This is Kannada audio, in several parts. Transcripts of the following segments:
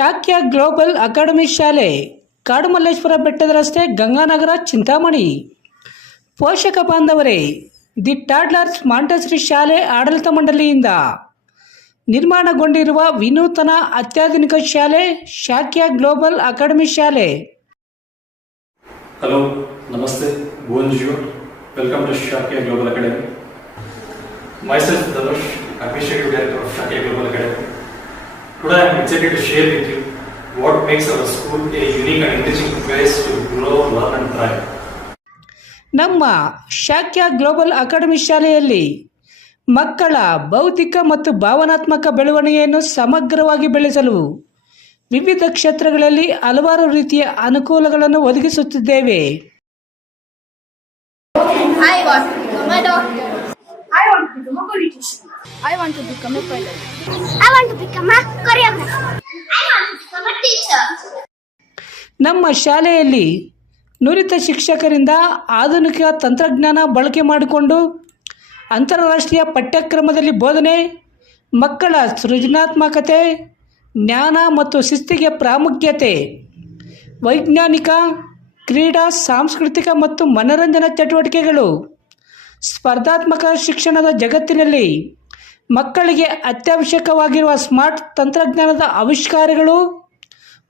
ಶಾಕ್ಯ ಗ್ಲೋಬಲ್ ಅಕಾಡೆಮಿ ಶಾಲೆ, ಕಾಡುಮಲ್ಲೇಶ್ವರ ಬೆಟ್ಟದ ರಸ್ತೆ, ಗಂಗಾನಗರ, ಚಿಂತಾಮಣಿ. ಪೋಷಕ ಬಾಂಧವರೇ, ದಿ ಟಾಡ್ಲರ್ಸ್ ಮಾಂಟಸ್ರಿ ಶಾಲೆ ಆಡಳಿತ ಮಂಡಳಿಯಿಂದ ನಿರ್ಮಾಣಗೊಂಡಿರುವ ವಿನೂತನ ಅತ್ಯಾಧುನಿಕ ಶಾಲೆ ಶಾಕ್ಯ ಗ್ಲೋಬಲ್ ಅಕಾಡೆಮಿ ಶಾಲೆ. ಹಲೋ, ನಮಸ್ತೆ welcome to global academy. Myself director global academy. Today I am excited to share with you what makes our school a unique and enriching place to grow, learn and thrive. ನಮ್ಮ ಶಾಕ್ಯ ಗ್ಲೋಬಲ್ ಅಕಾಡೆಮಿ ಶಾಲೆಯಲ್ಲಿ ಮಕ್ಕಳ ಭೌತಿಕ ಮತ್ತು ಭಾವನಾತ್ಮಕ ಬೆಳವಣಿಗೆಯನ್ನು ಸಮಗ್ರವಾಗಿ ಬೆಳೆಸಲು ವಿವಿಧ ಕ್ಷೇತ್ರಗಳಲ್ಲಿ ಹಲವಾರು ರೀತಿಯ ಅನುಕೂಲಗಳನ್ನು ಒದಗಿಸುತ್ತಿದ್ದೇವೆ I want to become a doctor. I want to become a politician. I want to become a pilot. I want to become a choreographer. I want to become a teacher. ನಮ್ಮ ಶಾಲೆಯಲ್ಲಿ ನುರಿತ ಶಿಕ್ಷಕರಿಂದ ಆಧುನಿಕ ತಂತ್ರಜ್ಞಾನ ಬಳಕೆ ಮಾಡಿಕೊಂಡು ಅಂತಾರಾಷ್ಟ್ರೀಯ ಪಠ್ಯಕ್ರಮದಲ್ಲಿ ಬೋಧನೆ ಮಕ್ಕಳ ಸೃಜನಾತ್ಮಕತೆ ಜ್ಞಾನ ಮತ್ತು ಶಿಸ್ತಿಗೆ ಪ್ರಾಮುಖ್ಯತೆ ವೈಜ್ಞಾನಿಕ ಕ್ರೀಡಾ ಸಾಂಸ್ಕೃತಿಕ ಮತ್ತು ಮನರಂಜನಾ ಚಟುವಟಿಕೆಗಳು ಸ್ಪರ್ಧಾತ್ಮಕ ಶಿಕ್ಷಣದ ಜಗತ್ತಿನಲ್ಲಿ ಮಕ್ಕಳಿಗೆ ಅತ್ಯವಶ್ಯಕವಾಗಿರುವ ಸ್ಮಾರ್ಟ್ ತಂತ್ರಜ್ಞಾನದ ಆವಿಷ್ಕಾರಗಳು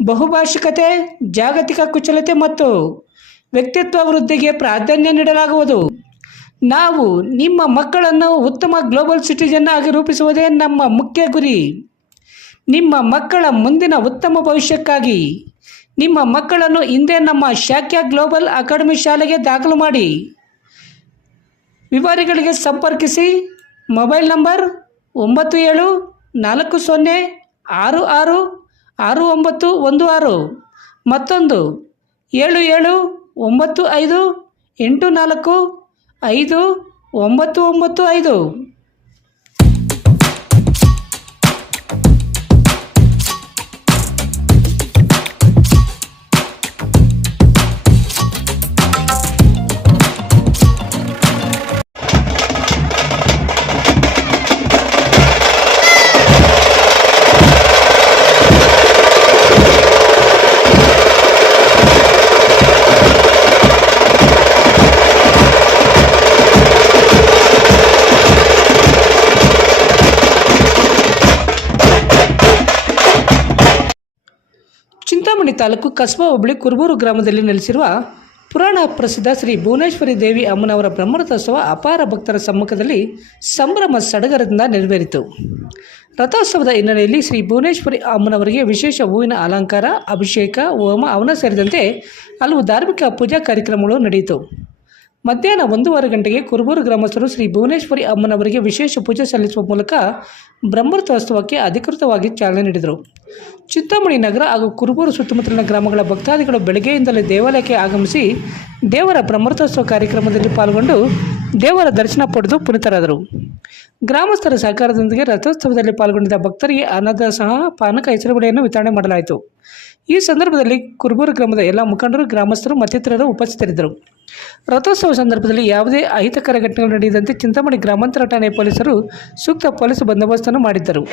ಬಹುಭಾಷಿಕತೆ ಜಾಗತಿಕ ಕುಶಲತೆ ಮತ್ತು ವ್ಯಕ್ತಿತ್ವ ವೃದ್ಧಿಗೆ ಪ್ರಾಧಾನ್ಯ ನೀಡಲಾಗುವುದು. ನಾವು ನಿಮ್ಮ ಮಕ್ಕಳನ್ನು ಉತ್ತಮ ಗ್ಲೋಬಲ್ ಸಿಟಿಜನ್ ಆಗಿ ರೂಪಿಸುವುದೇ ನಮ್ಮ ಮುಖ್ಯ ಗುರಿ. ನಿಮ್ಮ ಮಕ್ಕಳ ಮುಂದಿನ ಉತ್ತಮ ಭವಿಷ್ಯಕ್ಕಾಗಿ ನಿಮ್ಮ ಮಕ್ಕಳನ್ನು ಹಿಂದೆ ನಮ್ಮ ಶಾಖ್ಯ ಗ್ಲೋಬಲ್ ಅಕಾಡೆಮಿ ಶಾಲೆಗೆ ದಾಖಲು ಮಾಡಿ. ವಿವರಗಳಿಗೆ ಸಂಪರ್ಕಿಸಿ. ಮೊಬೈಲ್ ನಂಬರ್ ಒಂಬತ್ತು ಏಳು ನಾಲ್ಕು ಸೊನ್ನೆ ಆರು ಆರು ಆರು ಒಂಬತ್ತು ಒಂದು ಆರು. ಮತ್ತೊಂದು ಏಳು ಏಳು ಒಂಬತ್ತು ಐದು ಎಂಟು ನಾಲ್ಕು ಐದು ಒಂಬತ್ತು ಒಂಬತ್ತು ಐದು. ತಾಲೂಕು ಕಸ್ಬಾ ಹೋಬಳಿ ಕುರುಬೂರು ಗ್ರಾಮದಲ್ಲಿ ನೆಲೆಸಿರುವ ಪುರಾಣ ಪ್ರಸಿದ್ಧ ಶ್ರೀ ಭುವನೇಶ್ವರಿ ದೇವಿ ಅಮ್ಮನವರ ಬ್ರಹ್ಮರಥೋತ್ಸವ ಅಪಾರ ಭಕ್ತರ ಸಮ್ಮುಖದಲ್ಲಿ ಸಂಭ್ರಮ ಸಡಗರದಿಂದ ನೆರವೇರಿತು. ರಥೋತ್ಸವದ ಹಿನ್ನೆಲೆಯಲ್ಲಿ ಶ್ರೀ ಭುವನೇಶ್ವರಿ ಅಮ್ಮನವರಿಗೆ ವಿಶೇಷ ಹೂವಿನ ಅಲಂಕಾರ, ಅಭಿಷೇಕ, ಹೋಮ, ಅವನ ಸೇರಿದಂತೆ ಹಲವು ಧಾರ್ಮಿಕ ಪೂಜಾ ಕಾರ್ಯಕ್ರಮಗಳು ನಡೆಯಿತು. ಮಧ್ಯಾಹ್ನ ಒಂದೂವರೆ ಗಂಟೆಗೆ ಕುರುಬೂರು ಗ್ರಾಮಸ್ಥರು ಶ್ರೀ ಭುವನೇಶ್ವರಿ ಅಮ್ಮನವರಿಗೆ ವಿಶೇಷ ಪೂಜೆ ಸಲ್ಲಿಸುವ ಮೂಲಕ ಬ್ರಹ್ಮರಥೋತ್ಸವಕ್ಕೆ ಅಧಿಕೃತವಾಗಿ ಚಾಲನೆ ನೀಡಿದರು. ಚಿತ್ತಮಣಿ ನಗರ ಹಾಗೂ ಕುರುಬೂರು ಸುತ್ತಮುತ್ತಲಿನ ಗ್ರಾಮಗಳ ಭಕ್ತಾದಿಗಳು ಬೆಳಗ್ಗೆಯಿಂದಲೇ ದೇವಾಲಯಕ್ಕೆ ಆಗಮಿಸಿ ದೇವರ ಬ್ರಹ್ಮರಥೋತ್ಸವ ಕಾರ್ಯಕ್ರಮದಲ್ಲಿ ಪಾಲ್ಗೊಂಡು ದೇವರ ದರ್ಶನ ಪಡೆದು ಪುನೀತರಾದರು. ಗ್ರಾಮಸ್ಥರ ಸಹಕಾರದೊಂದಿಗೆ ರಥೋತ್ಸವದಲ್ಲಿ ಪಾಲ್ಗೊಂಡಿದ್ದ ಭಕ್ತರಿಗೆ ಅನ್ನದ ಸಹ ಪಾನಕ ಹೆಸರುಬಡಿಯನ್ನು ವಿತರಣೆ ಮಾಡಲಾಯಿತು. ಈ ಸಂದರ್ಭದಲ್ಲಿ ಕುರುಬೂರು ಗ್ರಾಮದ ಎಲ್ಲ ಮುಖಂಡರು, ಗ್ರಾಮಸ್ಥರು, ಮತ್ತಿತರರು ಉಪಸ್ಥಿತರಿದ್ದರು. ರಥೋತ್ಸವ ಸಂದರ್ಭದಲ್ಲಿ ಯಾವುದೇ ಅಹಿತಕರ ಘಟನೆಗಳು ನಡೆಯದಂತೆ ಚಿಂತಾಮಣಿ ಗ್ರಾಮಾಂತರ ಠಾಣೆ ಪೊಲೀಸರು ಸೂಕ್ತ ಪೊಲೀಸ್ ಬಂದೋಬಸ್ತನ್ನು ಮಾಡಿದ್ದರು.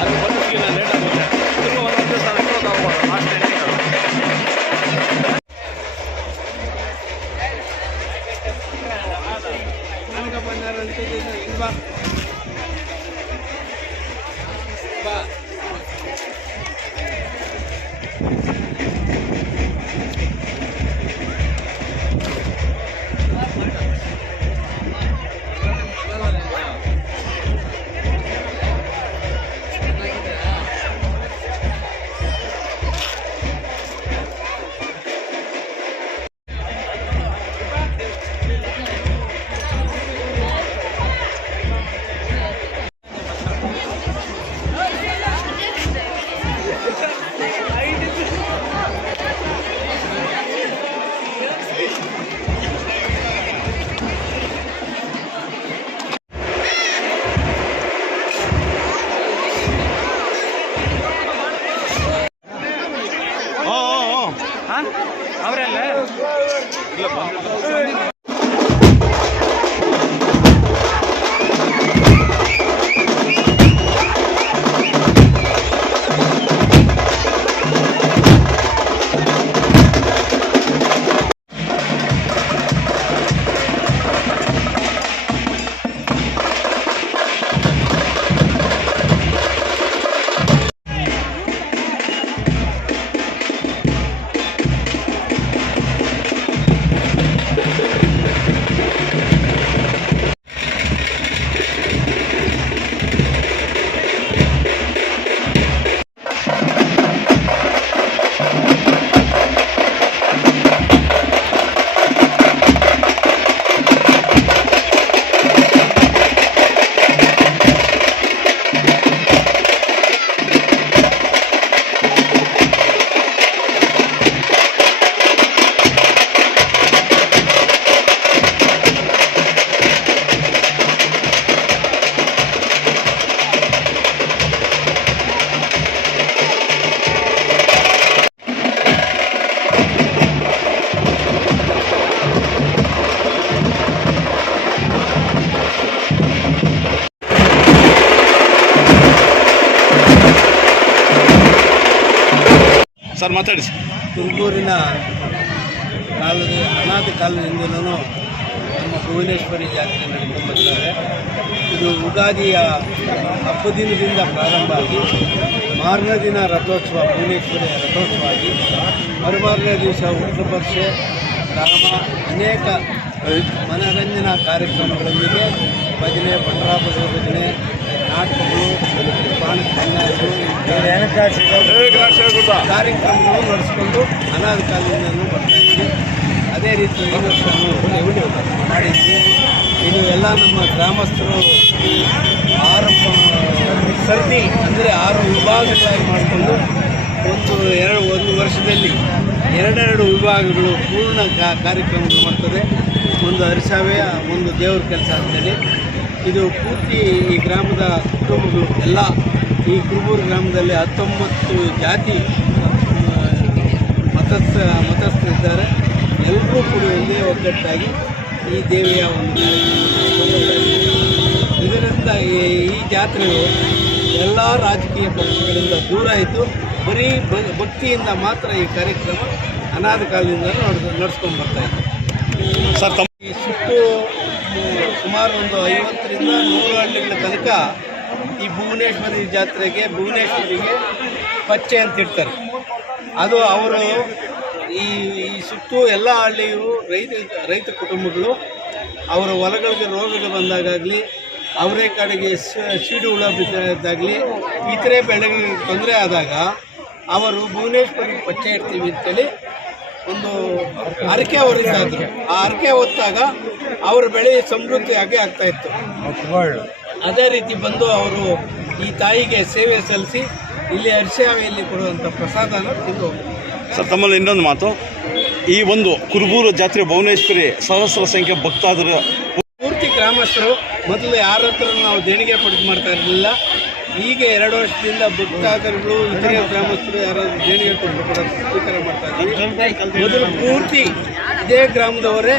al cuerpo la. Sir, ಮಾತಾಡಿ ತುಮಕೂರಿನ ಕಾಲದ ಅನಾಥ ಕಾಲದಿಂದಲೂ ನಮ್ಮ ಭುವನೇಶ್ವರಿ ಜಾತ್ರೆ ನಡ್ಕೊಂಡು ಬರ್ತಾರೆ ಇದು ಯುಗಾದಿಯ ಹಬ್ಬದಿನದಿಂದ ಪ್ರಾರಂಭ ಆಗಿ, ಮಾರನೇ ದಿನ ರಥೋತ್ಸವ, ಭುವನೇಶ್ವರಿಯ ರಥೋತ್ಸವ ಆಗಿ, ಮರುಮಾರನೇ ದಿವಸ ಉತ್ತರಪರ್ಷೆ ರಾಮ, ಅನೇಕ ಮನರಂಜನಾ ಕಾರ್ಯಕ್ರಮಗಳೊಂದಿಗೆ ಭಜನೆ ಪಂಡ್ರಾಪದ ಭಜನೆ ನಾಟಕಗಳು ಕಾರ್ಯಕ್ರಮಗಳು ನಡೆಸ್ಕೊಂಡು ಅನಾಥ ಕಾಲದಿಂದಲೂ ಬರ್ತಾ ಇದ್ವಿ. ಅದೇ ರೀತಿ ಈ ವರ್ಷನೂ ಮಾಡಿದ್ವಿ. ಇದು ಎಲ್ಲ ನಮ್ಮ ಗ್ರಾಮಸ್ಥರು ಆರು ಸರ್ತಿ ಅಂದರೆ ಆರು ವಿಭಾಗಗಳಾಗಿ ಮಾಡಿಕೊಂಡು ಒಂದು ಎರಡು ಒಂದು ವರ್ಷದಲ್ಲಿ ಎರಡೆರಡು ವಿಭಾಗಗಳು ಪೂರ್ಣ ಕಾ ಕಾರ್ಯಕ್ರಮಗಳು ಮಾಡ್ತದೆ. ಒಂದು ಅರಿಸಾವೆ ಒಂದು ದೇವ್ರ ಕೆಲಸ ಅಂತೇಳಿ. ಇದು ಪೂರ್ತಿ ಈ ಗ್ರಾಮದ ಕುಟುಂಬಗಳು. ಎಲ್ಲ ಈ ಕುರುಬೂರು ಗ್ರಾಮದಲ್ಲಿ ಹತ್ತೊಂಬತ್ತು ಜಾತಿ ಮತಸ್ಥ ಮತಸ್ಥರಿದ್ದಾರೆ. ಎಲ್ಲರೂ ಕೂಡ ಒಂದೇ ಒಗ್ಗಟ್ಟಾಗಿ ಈ ದೇವಿಯ ಒಂದು ಇದರಿಂದ ಈ- ಈ ಜಾತ್ರೆಯು ಎಲ್ಲ ರಾಜಕೀಯ ಪಕ್ಷಗಳಿಂದ ದೂರ ಇದ್ದು ಬರೀ ಭಕ್ತಿಯಿಂದ ಮಾತ್ರ ಈ ಕಾರ್ಯಕ್ರಮ ಅನಾಥ ಕಾಲದಿಂದ ನಡೆದು ನಡೆಸ್ಕೊಂಡು ಬರ್ತಾ ಇದೆ ಸರ್ ತಮ್ಮ ಈ ಸುತ್ತು ಸುಮಾರು ಒಂದು ಐವತ್ತರಿಂದ ನೂರು ಹಳ್ಳಿಗಳ ತನಕ ಈ ಭುವನೇಶ್ವರಿ ಜಾತ್ರೆಗೆ, ಭುವನೇಶ್ವರಿಗೆ ಪಚ್ಚೆ ಅಂತ ಇಡ್ತಾರೆ. ಅದು ಅವರು ಈ ಈ ಸುತ್ತು ಎಲ್ಲ ಹಳ್ಳಿಯು ರೈತ ರೈತ ಕುಟುಂಬಗಳು, ಅವರ ಹೊಲಗಳಿಗೆ ರೋಗಗಳು ಬಂದಾಗಲಿ ಅವರೇ ಕಡೆಗೆ ಸೀಡು ಹುಳ ಬಿದ್ದಾಗಲಿ ಇತರೆ ಬೆಳೆಗಳಿಗೆ ತೊಂದರೆ ಆದಾಗ ಅವರು ಭುವನೇಶ್ವರಿಗೆ ಪಚ್ಚೆ ಇಡ್ತೀವಿ ಅಂತೇಳಿ ಒಂದು ಹರಕೆ ಹೊರಿಸಾದರು ಆ ಹರಕೆ ಹೊತ್ತಾಗ ಅವ್ರ ಬೆಳೆ ಸಮೃದ್ಧಿಯಾಗಿ ಆಗ್ತಾ ಇತ್ತು. ಅದೇ ರೀತಿ ಬಂದು ಅವರು ಈ ತಾಯಿಗೆ ಸೇವೆ ಸಲ್ಲಿಸಿ ಇಲ್ಲಿ ಅರ್ಶಾವೆಯಲ್ಲಿ ಕೊಡುವಂಥ ಪ್ರಸಾದನ ತಿಂದು ಹೋಗ್ತಾರೆ. ಸರ್ ತಮ್ಮಲ್ಲಿ ಇನ್ನೊಂದು ಮಾತು. ಈ ಒಂದು ಕುರುಬೂರು ಜಾತ್ರೆ ಭುವನೇಶ್ವರಿ ಸಹಸ್ರ ಸಂಖ್ಯೆ ಭಕ್ತಾದರು ಪೂರ್ತಿ ಗ್ರಾಮಸ್ಥರು ಮೊದಲು ಯಾರ ಹತ್ರ ನಾವು ದೇಣಿಗೆ ಪಡೆದು ಮಾಡ್ತಾ ಇರಲಿಲ್ಲ. ಈಗ ಎರಡು ವರ್ಷದಿಂದ ಭಕ್ತಾದರುಗಳು ಇತರ ಗ್ರಾಮಸ್ಥರು ಯಾರಾದರೂ ದೇಣಿಗೆ ಕೊಟ್ಟು ಕೂಡ ಸ್ವೀಕಾರ ಮಾಡ್ತಾ ಇದ್ದಾರೆ. ಮೊದಲು ಪೂರ್ತಿ ಇದೇ ಗ್ರಾಮದವರೇ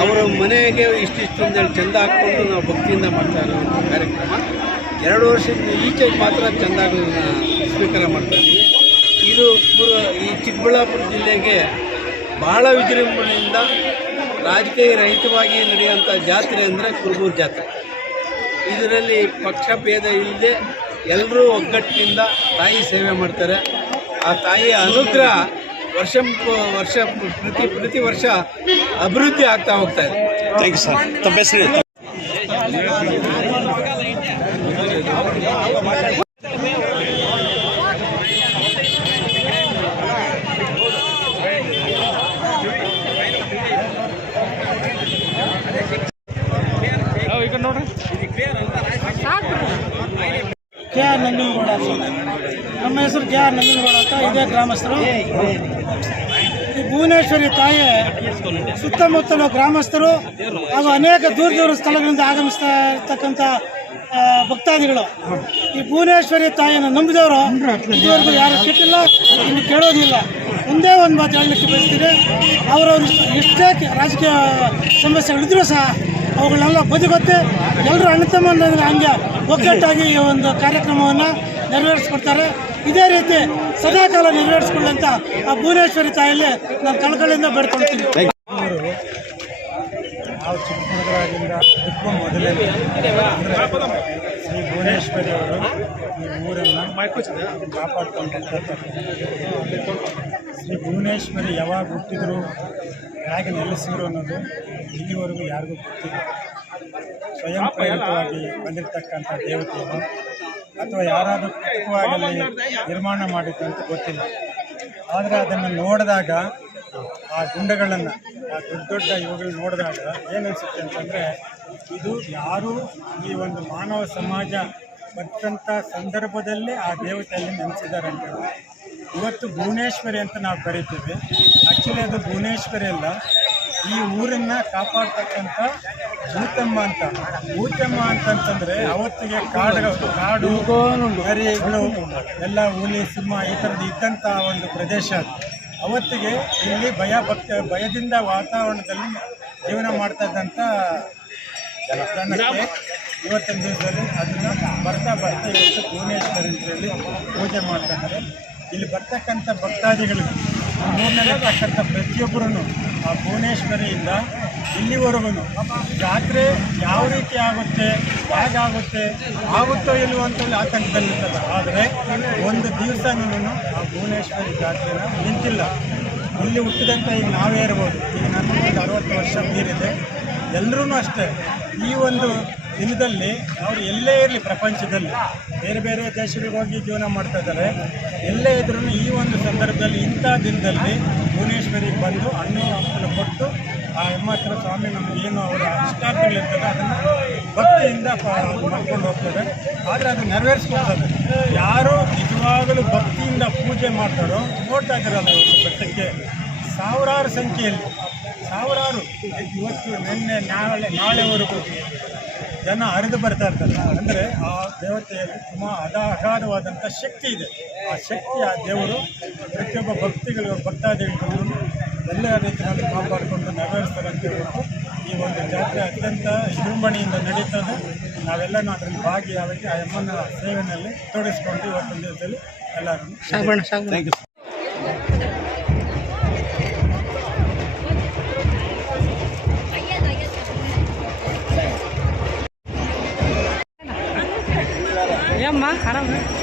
ಅವರ ಮನೆಗೆ ಇಷ್ಟಿಷ್ಟು ಅಂತೇಳಿ ಚಂದ ಹಾಕ್ಕೊಂಡು ನಾವು ಭಕ್ತಿಯಿಂದ ಮಾಡ್ತಾ ಇರುವಂಥ ಕಾರ್ಯಕ್ರಮ. ಎರಡು ವರ್ಷದಿಂದ ಈಚೆಗೆ ಮಾತ್ರ ಚಂದ ಸ್ವೀಕಾರ ಮಾಡ್ತಾ ಇದ್ದೀವಿ. ಇದು ಪೂರ್ವ ಈ ಚಿಕ್ಕಬಳ್ಳಾಪುರ ಜಿಲ್ಲೆಗೆ ಬಹಳ ವಿಜೃಂಭಣೆಯಿಂದ ರಾಜಕೀಯ ರಹಿತವಾಗಿ ನಡೆಯುವಂಥ ಜಾತ್ರೆ ಅಂದರೆ ಕುರುಬೂರು ಜಾತ್ರೆ. ಇದರಲ್ಲಿ ಪಕ್ಷ ಭೇದ ಇಲ್ಲದೆ ಎಲ್ಲರೂ ಒಗ್ಗಟ್ಟಿನಿಂದ ತಾಯಿ ಸೇವೆ ಮಾಡ್ತಾರೆ. ಆ ತಾಯಿಯ ಅನುಗ್ರಹ ವರ್ಷ ವರ್ಷ ಪ್ರತಿ ಪ್ರತಿ ವರ್ಷ ಅಭಿವೃದ್ಧಿ ಆಗ್ತಾ ಹೋಗ್ತಾ ಇದೆ. ಥ್ಯಾಂಕ್ ಯು ಸರ್ ತಮ್ಮ ಹೆಸರು ಕೆ ಆರ್ ನಂಜನಗೌಡ ನಮ್ಮ ಹೆಸರು ಕೆ ಆರ್ ನಂಜನಗೌಡ ಅಂತ, ಇದೇ ಗ್ರಾಮಸ್ಥರು. ಈ ಭುವನೇಶ್ವರಿ ತಾಯಿ ಸುತ್ತಮುತ್ತಲ ಗ್ರಾಮಸ್ಥರು ಹಾಗೂ ಅನೇಕ ದೂರ ದೂರ ಸ್ಥಳಗಳಿಂದ ಆಗಮಿಸ್ತಾ ಇರ್ತಕ್ಕಂಥ ಭಕ್ತಾದಿಗಳು. ಈ ಭುವನೇಶ್ವರಿ ತಾಯಿಯನ್ನು ನಂಬಿದವರು ಇದುವರೆಗೂ ಯಾರು ಕೆಟ್ಟಿಲ್ಲ ಇನ್ನು ಕೇಳೋದಿಲ್ಲ. ಒಂದೇ ಒಂದು ಮಾತು ಹೇಳಲಿಕ್ಕೆ ಬಯಸ್ತೀನಿ. ಅವರವ್ರು ಎಷ್ಟೇ ರಾಜಕೀಯ ಸಮಸ್ಯೆಗಳಿದ್ರೂ ಸಹ ಅವುಗಳನ್ನೆಲ್ಲ ಬದಿಗೊತ್ತೆ ಎಲ್ಲರೂ ಅಣ್ಣ ಅನ್ನೋದ್ರೆ ಹಂಗೆ ಒಗ್ಗಟ್ಟಾಗಿ ಈ ಒಂದು ಕಾರ್ಯಕ್ರಮವನ್ನು ನೆರವೇರಿಸ್ಕೊಡ್ತಾರೆ. ಇದೇ ರೀತಿ ಸದಾಕಾಲ ನೆರವೇರಿಸ್ಕೊಳ್ಳಂತ ಆ ಭುವನೇಶ್ವರಿ ತಾಯಿಯಲ್ಲಿ ನಾನು ಕಳ್ಕಳಿಂದ ಬೇಡ್ಕೊಳ್ತೀನಿ. ನಾವು ಚಿಕ್ಕಮಗಳೂರಿನಿಂದ ಇದಕ್ಕೂ ಮೊದಲೇ ಶ್ರೀ ಭುವನೇಶ್ವರಿ ಅವರು ಈ ಊರನ್ನು ಕಾಪಾಡ್ಕೊಂಡಿರ್ತಾರೆ ಶ್ರೀ ಭುವನೇಶ್ವರಿ ಯಾವಾಗ ಹುಟ್ಟಿದ್ರು, ಹೇಗೆ ನೆಲೆಸಿದ್ರು ಅನ್ನೋದು ಇಲ್ಲಿವರೆಗೂ ಯಾರಿಗೂ ಗೊತ್ತಿಲ್ಲ. ಸ್ವಯಂ ಪ್ರೇರಿತವಾಗಿ ಬಂದಿರತಕ್ಕಂಥ ದೇವತೆಯನ್ನು ಅಥವಾ ಯಾರಾದರೂ ಕೃತಕವಾಗಿ ನಿರ್ಮಾಣ ಮಾಡಿದ್ದು ಅಂತ ಗೊತ್ತಿಲ್ಲ. ಆದರೆ ಅದನ್ನು ನೋಡಿದಾಗ ಆ ಗುಂಡಗಳನ್ನು, ಆ ದೊಡ್ಡ ದೊಡ್ಡ ಇವುಗಳು ನೋಡಿದಾಗ ಏನು ಅಂತಂದರೆ ಇದು ಯಾರೂ ಈ ಒಂದು ಮಾನವ ಸಮಾಜ ಬರ್ತಂಥ ಸಂದರ್ಭದಲ್ಲೇ ಆ ದೇವತೆಯಲ್ಲಿ ನೆನೆಸಿದ್ದಾರೆ ಅಂತ ಇವತ್ತು ಭುವನೇಶ್ವರಿ ಅಂತ ನಾವು ಕರಿತೀವಿ. ಆ್ಯಕ್ಚುಲಿ ಅದು ಭುವನೇಶ್ವರಿ ಅಲ್ಲ. ಈ ಊರನ್ನು ಕಾಪಾಡ್ತಕ್ಕಂಥ ಭೂತಮ್ಮ ಅಂತ. ಭೂತಮ್ಮ ಅಂತಂತಂದರೆ ಅವತ್ತಿಗೆ ಕಾಡು ಕಾಡು ಹರಿಗಳು ಎಲ್ಲ ಹುಲಿ ಸಿಂಹ ಈ ಥರದ್ದು ಇದ್ದಂಥ ಒಂದು ಪ್ರದೇಶ ಅದು. ಅವತ್ತಿಗೆ ಇಲ್ಲಿ ಭಯ ಭಕ್ತ ಭಯದಿಂದ ವಾತಾವರಣದಲ್ಲಿ ಜೀವನ ಮಾಡ್ತಾ ಇದ್ದಂಥ ಜನಕ್ಕೆ ಇವತ್ತಿನ ದಿವಸದಲ್ಲಿ ಅದನ್ನು ಬರ್ತಾ ಬರ್ತಾ ಇವತ್ತು ಭುವನೇಶ್ವರಿ ಪೂಜೆ ಮಾಡ್ತಾ ಇದ್ದಾರೆ. ಇಲ್ಲಿ ಬರ್ತಕ್ಕಂಥ ಭಕ್ತಾದಿಗಳು ಬರ್ತಕ್ಕಂಥ ಪ್ರತಿಯೊಬ್ಬರೂ ಆ ಭುವನೇಶ್ವರಿಯಿಂದ ಇಲ್ಲಿವರೆಗೂ ಜಾತ್ರೆ ಯಾವ ರೀತಿ ಆಗುತ್ತೆ, ಹೇಗಾಗುತ್ತೆ, ಆಗುತ್ತೋ ಇಲ್ವೋ ಅಂತೇಳಿ ಆತಂಕದಲ್ಲಿರ್ತದೆ ಆದರೆ ಒಂದು ದಿವಸನೂ ಆ ಭುವನೇಶ್ವರಿ ಜಾತ್ರೆನ ನಿಂತಿಲ್ಲ. ಇಲ್ಲಿ ಹುಟ್ಟಿದಂತ ಈಗ ನಾವೇ ಇರ್ಬೋದು. ಈಗ ನನ್ನ ಅರವತ್ತು ವರ್ಷ ಮೀರಿದೆ. ಎಲ್ಲರೂ ಅಷ್ಟೇ. ಈ ಒಂದು ದಿನದಲ್ಲಿ ಅವರು ಎಲ್ಲೇ ಇರಲಿ ಪ್ರಪಂಚದಲ್ಲಿ. ಬೇರೆ ಬೇರೆ ದೇಶಗಳಿಗೆ ಹೋಗಿ ಜೀವನ ಮಾಡ್ತಾ ಇದ್ದಾರೆ. ಎಲ್ಲೇ ಇದ್ರೂ ಈ ಒಂದು ಸಂದರ್ಭದಲ್ಲಿ ಇಂಥ ದಿನದಲ್ಲಿ ಭುವನೇಶ್ವರಿಗೆ ಬಂದು ಹಣ್ಣು ಹಂಪಲು ಕೊಟ್ಟು ಆ ಹೆಮ್ಮತ್ರ ಸ್ವಾಮಿ ನಮಗೆ ಏನು ಅವರ ಇಷ್ಟಾರ್ಥಗಳಿರ್ತದೆ ಅದನ್ನು ಭಕ್ತಿಯಿಂದ ಮಾಡ್ಕೊಂಡು ಹೋಗ್ತಾರೆ. ಆದರೆ ಅದು ನೆರವೇರಿಸ್ಕೊಳ್ತದೆ. ಯಾರು ನಿಜವಾಗಲೂ ಭಕ್ತಿಯಿಂದ ಪೂಜೆ ಮಾಡ್ತಾರೋ, ನೋಡ್ತಾ ಇದ್ದಾರೆ ಅದು ಬೆಟ್ಟಕ್ಕೆ. ಸಾವಿರಾರು ಸಂಖ್ಯೆಯಲ್ಲಿ, ಸಾವಿರಾರು. ಇವತ್ತು, ನಿನ್ನೆ, ನಾಳೆ, ನಾಳೆವರೆಗೂ. ಜನ ಹರಿದು ಬರ್ತಾ ಇರ್ತಾರೆ. ಅಂದರೆ ಆ ದೇವತೆಯಲ್ಲಿ ತುಂಬ ಅದ ಅಗಾಧವಾದಂಥ ಶಕ್ತಿ ಇದೆ. ಆ ಶಕ್ತಿ ಆ ದೇವರು ಪ್ರತಿಯೊಬ್ಬ ಭಕ್ತಿಗಳು ಭಕ್ತಾದಿಗಳು ಎಲ್ಲ ರೀತಿಯಲ್ಲಿ ಕಾಪಾಡಿಕೊಂಡು ನೆರವೇರಿಸ್ತಾರೆ ಅಂತ ಹೇಳ್ಬಿಟ್ಟು ಈ ಒಂದು ಜಾತ್ರೆ ಅತ್ಯಂತ ವಿಜೃಂಭಣೆಯಿಂದ ನಡೀತದೆ. ನಾವೆಲ್ಲನೂ ಅದರಲ್ಲಿ ಭಾಗಿಯಾಗಿ ಆ ಅಮ್ಮನ ಸೇವೆಯಲ್ಲಿ ತೊಡಗಿಸ್ಕೊಂಡು ಇವತ್ತೊಂದು ದಿವಸದಲ್ಲಿ ಎಲ್ಲರೂ हराम माँ हराम है